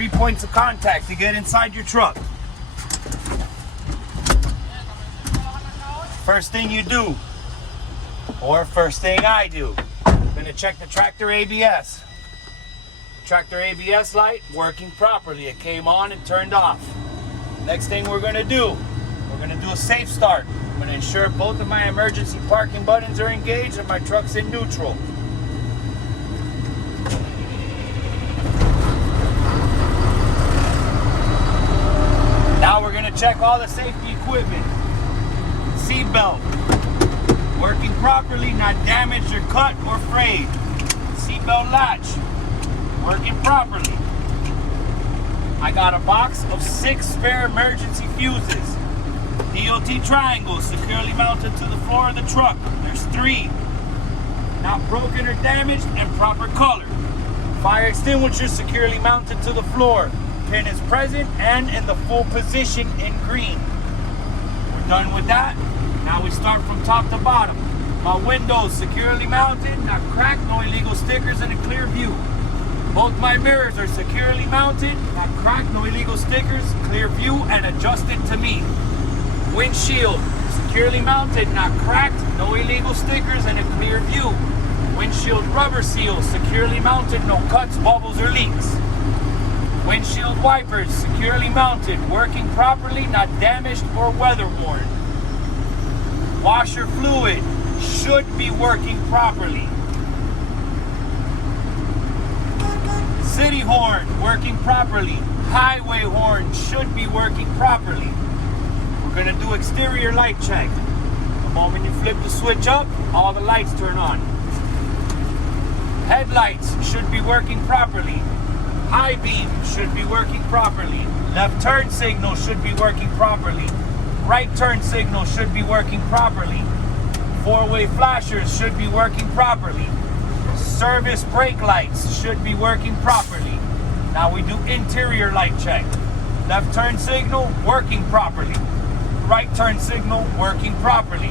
3 points of contact to get inside your truck. First thing you do, or first thing I do, I'm gonna check the tractor ABS. Tractor ABS light working properly. It came on and turned off. Next thing we're gonna do a safe start. I'm gonna ensure both of my emergency parking buttons are engaged and my truck's in neutral. Now we're gonna check all the safety equipment. Seat belt working properly, not damaged or cut or frayed. Seat belt latch working properly. I got a box of 6 spare emergency fuses. DOT triangles securely mounted to the floor of the truck. There's 3. Not broken or damaged and proper color. Fire extinguisher securely mounted to the floor. Pin is present and in the full position in green. We're done with that. Now we start from top to bottom. My windows securely mounted, not cracked, no illegal stickers, and a clear view. Both my mirrors are securely mounted, not cracked, no illegal stickers, clear view, and adjusted to me. Windshield securely mounted, not cracked, no illegal stickers, and a clear view. Windshield rubber seals securely mounted, no cuts, bubbles, or leaks. Windshield wipers securely mounted, working properly, not damaged or weather worn. Washer fluid should be working properly. City horn working properly. Highway horn should be working properly. We're gonna do exterior light check. The moment you flip the switch up, all the lights turn on. Headlights should be working properly. High beam should be working properly. Left turn signal should be working properly. Right turn signal should be working properly. 4-way flashers should be working properly. Service brake lights should be working properly. Now we do interior light check. Left turn signal working properly. Right turn signal working properly.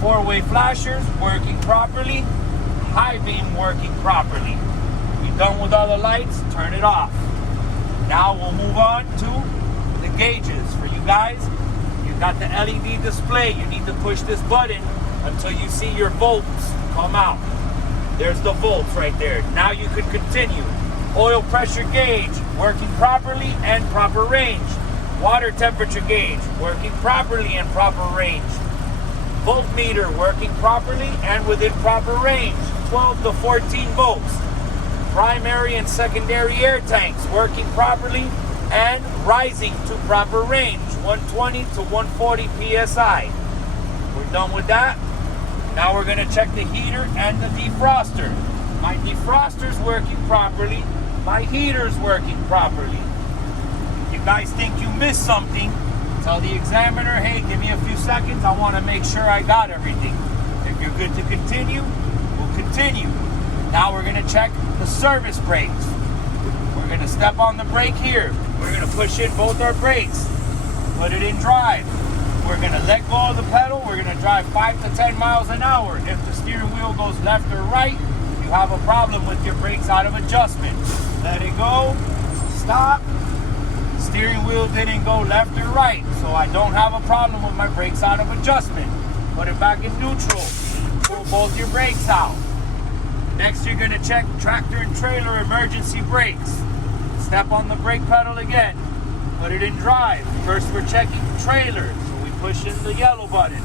4-way flashers working properly. High beam working properly. We're done with all the lights, turn it off. Now we'll move on to the gauges. For you guys, you've got the LED display. You need to push this button until you see your volts come out. There's the volts right there. Now you can continue. Oil pressure gauge working properly and proper range. Water temperature gauge working properly and proper range. Voltmeter working properly and within proper range. 12 to 14 volts. Primary and secondary air tanks working properly and rising to proper range. 120 to 140 psi. We're done with that. Now we're going to check the heater and the defroster. My defroster's working properly. My heater's working properly. If you guys think you missed something, tell the examiner, hey, give me a few seconds. I want to make sure I got everything. If you're good to continue, we'll continue. Now we're going to check the service brakes. We're going to step on the brake here. We're going to push in both our brakes. Put it in drive. We're going to let go of the pedal. We're going to drive 5 to 10 miles an hour. If the steering wheel goes left or right, you have a problem with your brakes out of adjustment. Let it go. Stop. Steering wheel didn't go left or right, so I don't have a problem with my brakes out of adjustment. Put it back in neutral. Pull both your brakes out. Next, you're going to check tractor and trailer emergency brakes. Step on the brake pedal again. Put it in drive. First, we're checking trailer. Push in the yellow button.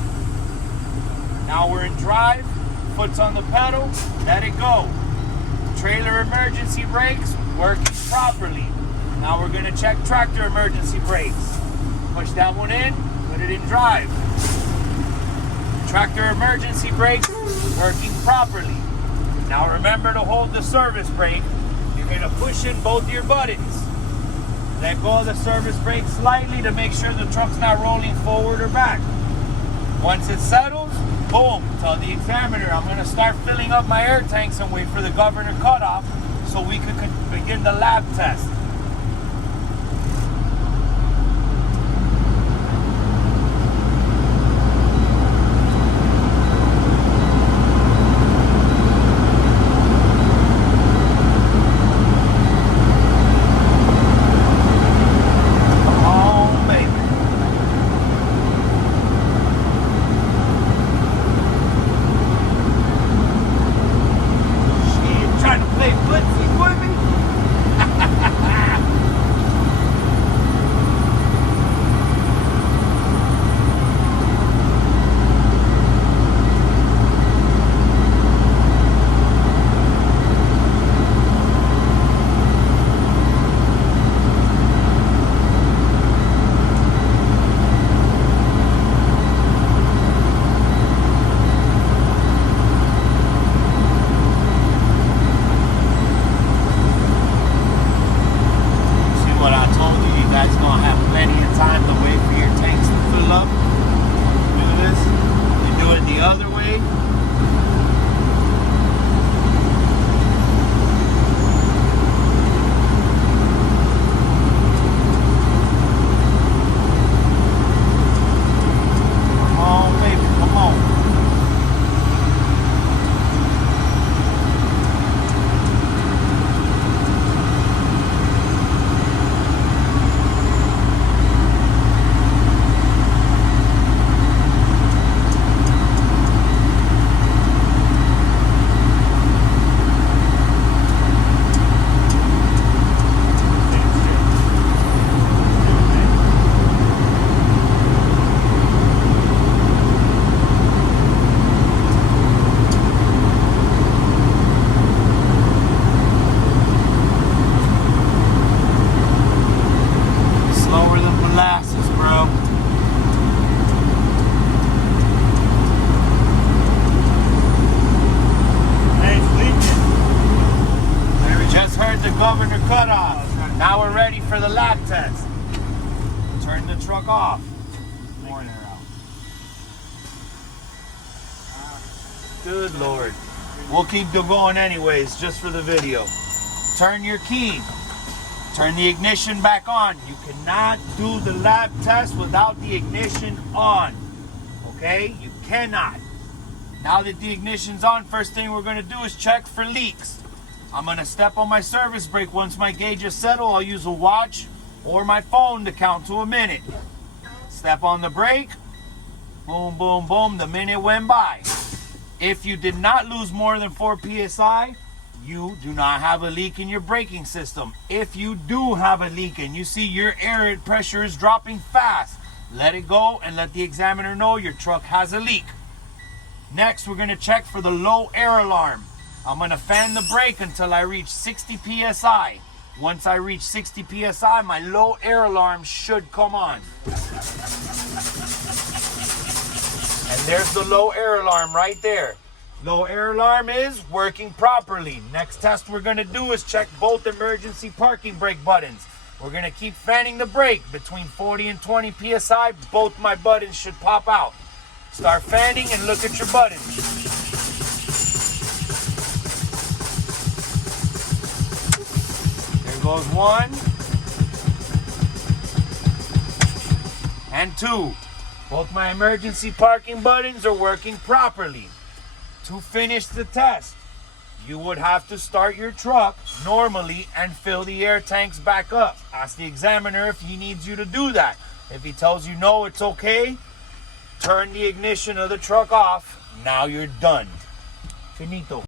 Now we're in drive, foot's on the pedal, let it go. Trailer emergency brakes working properly. Now we're going to check tractor emergency brakes. Push that one in, put it in drive. Tractor emergency brakes working properly. Now remember to hold the service brake. You're going to push in both your buttons. Let go of the service brake slightly to make sure the truck's not rolling forward or back. Once it settles, boom, tell the examiner I'm going to start filling up my air tanks and wait for the governor cutoff so we could begin the lab test. told you, you guys gonna have plenty of time to wait for your tanks to fill up. Do this. You do it the other way. Come on, baby, come on. Slower than molasses, bro. We just heard the governor cut off. Now we're ready for the lab test. Turn the truck off. Good Lord. We'll keep going anyways, just for the video. Turn your key. Turn the ignition back on. You cannot do the lab test without the ignition on. Okay? You cannot. Now that the ignition's on, first thing we're going to do is check for leaks. I'm going to step on my service brake. Once my gauges settle, I'll use a watch or my phone to count to a minute. Step on the brake. Boom, boom, boom. The minute went by. If you did not lose more than 4 psi, you do not have a leak in your braking system. If you do have a leak and you see your air pressure is dropping fast, let it go and let the examiner know your truck has a leak. Next, we're going to check for the low air alarm. I'm going to fan the brake until I reach 60 psi. Once I reach 60 psi, my low air alarm should come on. And there's the low air alarm right there. Low air alarm is working properly. Next test we're going to do is check both emergency parking brake buttons. We're going to keep fanning the brake between 40 and 20 psi. Both my buttons should pop out. Start fanning and look at your buttons. There goes 1 and 2. Both my emergency parking buttons are working properly. To finish the test, you would have to start your truck normally and fill the air tanks back up. Ask the examiner if he needs you to do that. If he tells you no, it's okay, turn the ignition of the truck off. Now you're done. Finito.